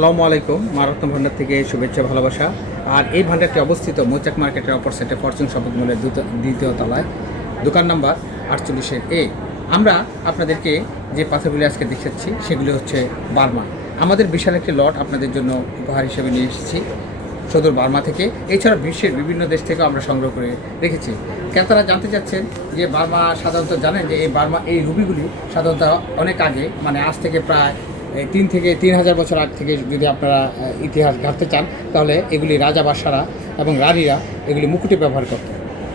আসসালামু আলাইকুম। মারাত্ম ভান্ডার থেকে শুভেচ্ছা ভালোবাসা। আর এই ভান্ডারটি অবস্থিত মৌচাক মার্কেটের অপর সাইডে ফরচুন শপিং মলের দ্বিতীয় তলায়, দোকান নাম্বার 48-এ। আমরা আপনাদেরকে যে পাথরগুলি আজকে দেখাচ্ছি সেগুলি হচ্ছে বার্মা। আমাদের বিশাল একটি লট আপনাদের জন্য উপহার হিসেবে নিয়ে এসেছি সদর বার্মা থেকে। এছাড়া বিশ্বের বিভিন্ন দেশ থেকেও আমরা সংগ্রহ করে রেখেছি। ক্রেতারা জানতে চাচ্ছেন যে বার্মা সাধারণত জানেন যে এই রুবিগুলি সাধারণত অনেক আগে, মানে আজ থেকে প্রায় 3,000 বছর আগ থেকে যদি আপনারা ইতিহাস ঘাঁটতে চান, তাহলে এগুলি রাজা বাদশারা এবং রানীরা এগুলি মুকুটে ব্যবহার করত।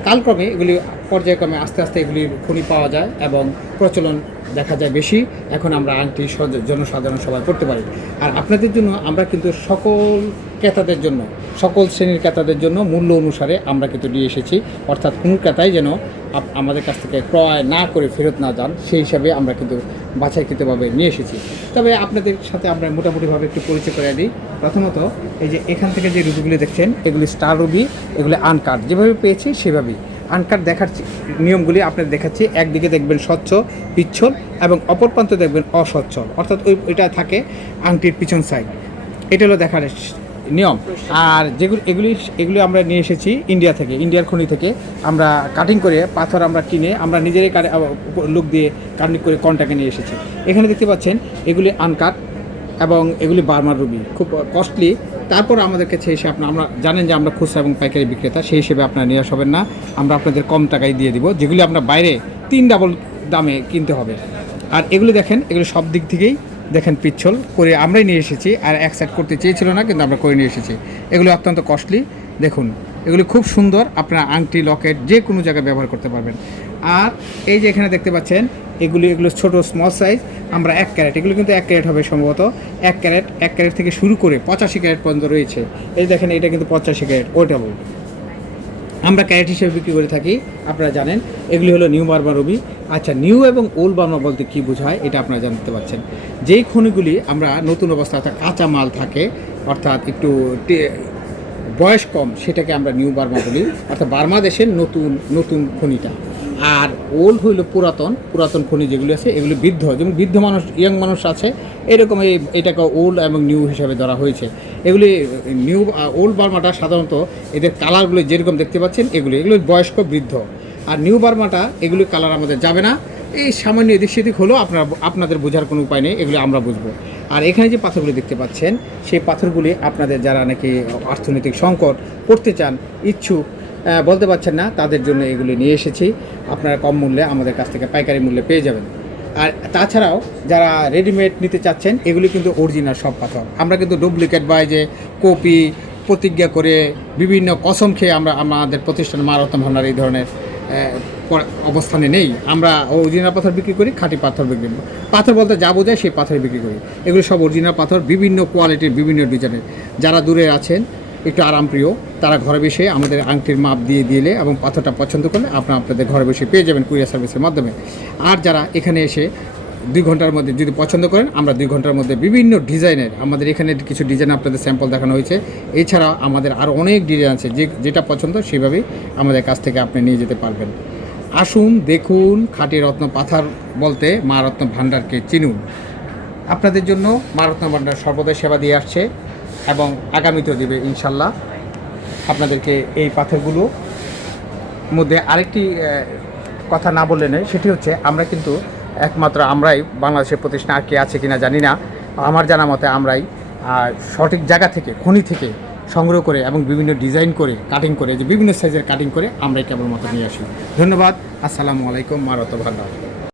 কালক্রমে এগুলি পর্যায়ক্রমে আস্তে আস্তে এগুলির খনি পাওয়া যায় এবং প্রচলন দেখা যায় বেশি। এখন আমরা আংটি জনসাধারণ সবাই করতে পারি। আর আপনাদের জন্য আমরা কিন্তু সকল শ্রেণীর ক্রেতাদের জন্য মূল্য অনুসারে আমরা কিন্তু নিয়ে এসেছি। অর্থাৎ কোনো ক্রেতাই যেন আমাদের কাছ থেকে ক্রয় না করে ফেরত না যান, সেই হিসাবে আমরা কিন্তু বাছাইকৃতভাবে নিয়ে এসেছি। তবে আপনাদের সাথে আমরা মোটামুটিভাবে একটু পরিচয় করে দিই। প্রথমত এই যে এখান থেকে যে রুবিগুলি দেখছেন, এগুলি স্টার রুবি, এগুলি আনকাট যেভাবে পেয়েছি সেভাবেই। আনকাট দেখার নিয়মগুলি আপনাদের দেখাচ্ছি। একদিকে দেখবেন স্বচ্ছ পিচ্ছল এবং অপর প্রান্তে দেখবেন অসচ্ছল, অর্থাৎ ওইটা থাকে আংটির পিছন সাইড। এটা হলো দেখার নিয়ম। আর এগুলি আমরা নিয়ে এসেছি ইন্ডিয়ার খনি থেকে। আমরা কাটিং করে পাথর আমরা কিনে আমরা নিজেরাই লোক দিয়ে কাটিং করে কন্ট্রাক্টে নিয়ে এসেছি। এখানে দেখতে পাচ্ছেন এগুলি আনকাট এবং এগুলি বার্মার রুবি, খুব কস্টলি। তারপর আমাদের কাছে এসে আমরা জানেন যে আমরা খুচরা এবং পাইকারি বিক্রেতা, সেই হিসেবে আপনারা নিরাশ হবেন না। আমরা আপনাদের কম টাকায় দিয়ে দিব, যেগুলি আপনার বাইরে 3 ডাবল দামে কিনতে হবে। আর এগুলি দেখেন, এগুলি সব দিক থেকেই দেখেন পিচ্ছল করে আমরাই নিয়ে এসেছি। আর এক সাইড করতে চেয়েছিল না, কিন্তু আমরা করে নিয়ে এসেছি। এগুলো অত্যন্ত কস্টলি। দেখুন এগুলি খুব সুন্দর, আপনার আংটি লকেট যে কোনো জায়গায় ব্যবহার করতে পারবেন। আর এই যে এখানে দেখতে পাচ্ছেন এগুলো ছোটো স্মল সাইজ, আমরা 1 ক্যারেট, এগুলো কিন্তু 1 ক্যারেট হবে সম্ভবত। 1 ক্যারেট থেকে শুরু করে 85 ক্যারেট পর্যন্ত রয়েছে। এই দেখেন এটা কিন্তু 85 ক্যারেট ওয়েটেবল, আমরা ক্যারেট হিসেবে বিক্রি করে থাকি, আপনারা জানেন। এগুলি হলো নিউ বার্মা রুবি। আচ্ছা, নিউ এবং ওল্ড বার্মা বলতে কী বোঝায় এটা আপনারা জানতে পারছেন। যেই খনিগুলি আমরা নতুন অবস্থা অর্থাৎ কাঁচা মাল থাকে, অর্থাৎ একটু বয়স কম, সেটাকে আমরা নিউ বার্মা বলি, অর্থাৎ বার্মা দেশের নতুন খনিটা। আর ওল্ড হইল পুরাতন খনি যেগুলি আছে, এগুলি বৃদ্ধ, যেমন বৃদ্ধ মানুষ, ইয়াং মানুষ আছে, এরকম এটাকে ওল্ড এবং নিউ হিসাবে ধরা হয়েছে। এগুলি ওল্ড বার্মাটা সাধারণত এদের কালারগুলো যেরকম দেখতে পাচ্ছেন, এগুলি বয়স্ক বৃদ্ধ। আর নিউ বার্মাটা এগুলি কালার আমাদের যাবে না, এই সামান্য এদিক সেদিক হলেও আপনাদের বোঝার কোনো উপায় নেই, এগুলি আমরা বুঝবো। আর এখানে যে পাথরগুলি দেখতে পাচ্ছেন, সেই পাথরগুলি আপনাদের যারা নাকি অর্থনৈতিক সংকট পড়তে চান, ইচ্ছুক, বলতে পারছেন না, তাদের জন্য এগুলি নিয়ে এসেছি। আপনারা কম মূল্যে আমাদের কাছ থেকে পাইকারি মূল্যে পেয়ে যাবেন। আর তাছাড়াও যারা রেডিমেড নিতে চাচ্ছেন, এগুলি কিন্তু অরিজিনাল সব পাথর। আমরা কিন্তু ডুপ্লিকেট বা যে কপি প্রতিজ্ঞা করে বিভিন্ন কসম খেয়ে আমরা আমাদের প্রতিষ্ঠান মারাত্ম ভান্ডার এই ধরনের অবস্থানে নেই। আমরা অরিজিনাল পাথর বিক্রি করি, খাঁটি পাথর বিক্রি করি। পাথর বলতে যা বোঝায় সেই পাথর বিক্রি করি। এগুলো সব অরিজিনাল পাথর, বিভিন্ন কোয়ালিটির, বিভিন্ন ডিজাইনের। যারা দূরে আছেন, একটু আরামপ্রিয়, তারা ঘরে বসে আমাদের আংটির মাপ দিয়ে দিলে এবং পাথরটা পছন্দ করলে আপনাদের ঘরে বসে পেয়ে যাবেন কুরিয়ার সার্ভিসের মাধ্যমে। আর যারা এখানে এসে 2 ঘন্টার মধ্যে যদি পছন্দ করেন, আমরা 2 ঘন্টার মধ্যে বিভিন্ন ডিজাইনের, আমাদের এখানে কিছু ডিজাইন আপনাদের স্যাম্পল দেখানো হয়েছে। এছাড়া আমাদের আরও অনেক ডিজাইন আছে, যেটা পছন্দ সেভাবেই আমাদের কাছ থেকে আপনি নিয়ে যেতে পারবেন। আসুন, দেখুন, খাঁটি রত্ন পাথর বলতে মা রত্ন ভান্ডারকে চিনুন। আপনাদের জন্য মা রত্ন ভান্ডার সর্বদাই সেবা দিয়ে আসছে এবং আগামীতেও দেবে ইনশাল্লাহ। আপনাদেরকে এই পাথরগুলো মধ্যে আরেকটি কথা না বললে নেই, সেটি হচ্ছে আমরা কিন্তু একমাত্র আমরাই বাংলাদেশের প্রতিষ্ঠান, আর কে আছে কিনা জানি না, আমার জানা মতে আমরাই সঠিক জায়গা থেকে, খনি থেকে সংগ্রহ করে এবং বিভিন্ন ডিজাইন করে, কাটিং করে, যে বিভিন্ন সাইজের কাটিং করে আমরাই কেবলমাত্র নিয়ে আসি। ধন্যবাদ। আসসালামু আলাইকুম। মা রত্ন ভান্ডার।